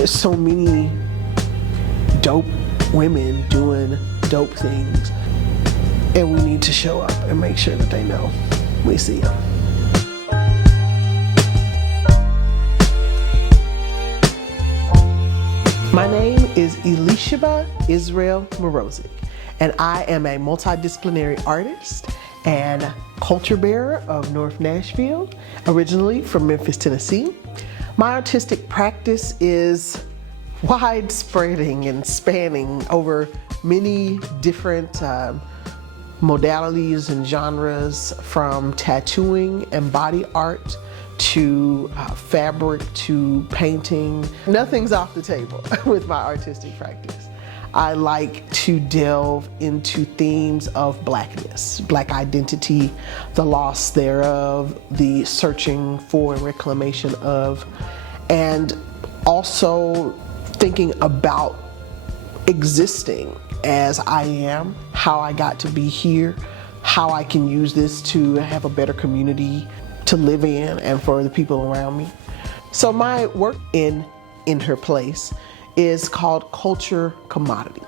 There's so many dope women doing dope things, and we need to show up and make sure that they know we see them. My name is Elisheba Israel Mrozik, and I am a multidisciplinary artist and culture bearer of North Nashville, originally from Memphis, Tennessee. My artistic practice is widespreading and spanning over many different modalities and genres, from tattooing and body art to fabric to painting. Nothing's off the table with my artistic practice. I like to delve into themes of Blackness, Black identity, the loss thereof, the searching for and reclamation of, and also thinking about existing as I am, how I got to be here, how I can use this to have a better community to live in and for the people around me. So my work in her place is called Culture Commodity.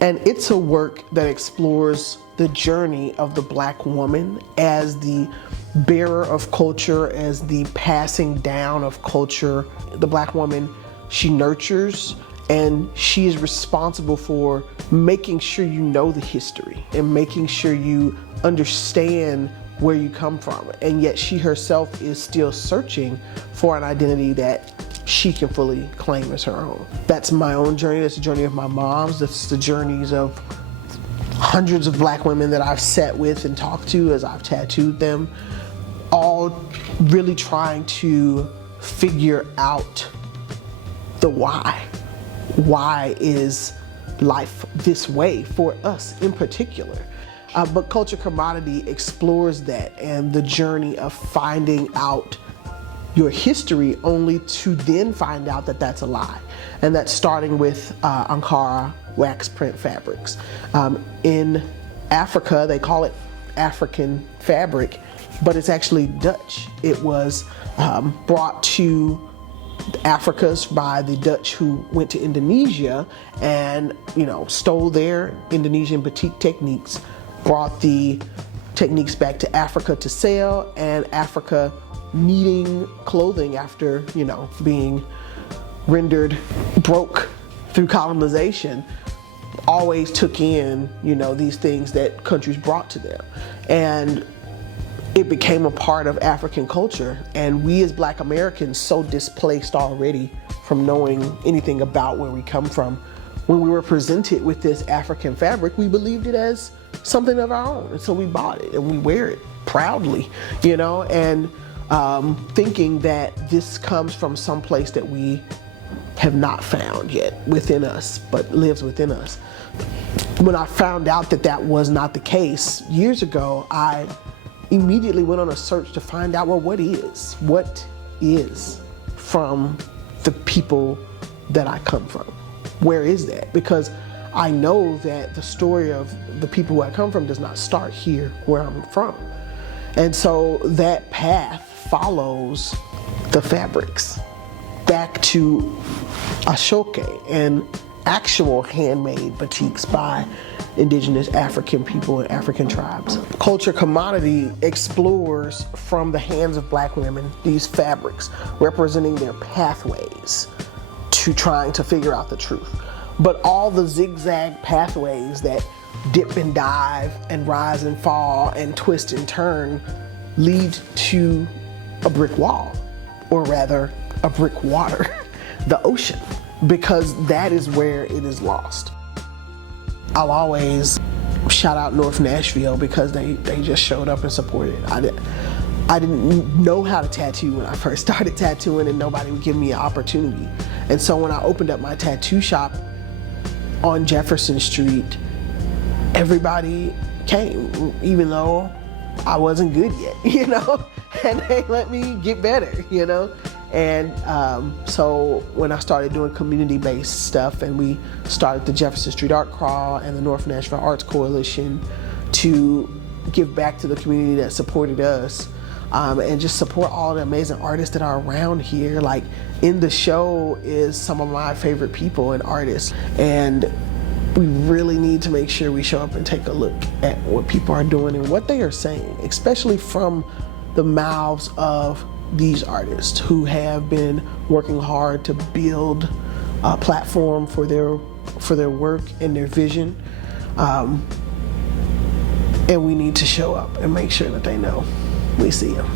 And it's a work that explores the journey of the Black woman as the bearer of culture, as the passing down of culture. The Black woman, she nurtures, and she is responsible for making sure you know the history and making sure you understand where you come from. And yet she herself is still searching for an identity that she can fully claim as her own. That's my own journey. That's the journey of my mom's. That's the journeys of hundreds of Black women that I've sat with and talked to as I've tattooed them, all really trying to figure out the why. Why is life this way for us in particular? But Culture Commodity explores that and the journey of finding out your history only to then find out that that's a lie. And that's starting with Ankara wax print fabrics. In Africa, they call it African fabric, but it's actually Dutch. It was brought to Africas by the Dutch who went to Indonesia and, stole their Indonesian batik techniques, brought the techniques back to Africa to sell, and Africa needing clothing after, being rendered broke through colonization, always took in, these things that countries brought to them. And it became a part of African culture. And we as Black Americans, so displaced already from knowing anything about where we come from, when we were presented with this African fabric, we believed it as something of our own. And so we bought it and we wear it proudly, and thinking that this comes from some place that we have not found yet within us, but lives within us. When I found out that that was not the case years ago, I immediately went on a search to find out, what is from the people that I come from? Where is that? Because I know that the story of the people who I come from does not start here where I'm from. And so that path follows the fabrics back to ashoke and actual handmade batiks by indigenous African people and African tribes. Culture Commodity explores from the hands of Black women these fabrics representing their pathways to trying to figure out the truth. But all the zigzag pathways that dip and dive and rise and fall and twist and turn lead to a brick wall, or rather a brick water, the ocean, because that is where it is lost. I'll always shout out North Nashville because they just showed up and supported it. I didn't know how to tattoo when I first started tattooing, and nobody would give me an opportunity. And so when I opened up my tattoo shop on Jefferson Street, everybody came, even though I wasn't good yet, and they let me get better, And so when I started doing community-based stuff, and we started the Jefferson Street Art Crawl and the North Nashville Arts Coalition to give back to the community that supported us, and just support all the amazing artists that are around here. Like in the show is some of my favorite people and artists, and we really need to make sure we show up and take a look at what people are doing and what they are saying, especially from the mouths of these artists who have been working hard to build a platform for their work and their vision. And we need to show up and make sure that they know we see them.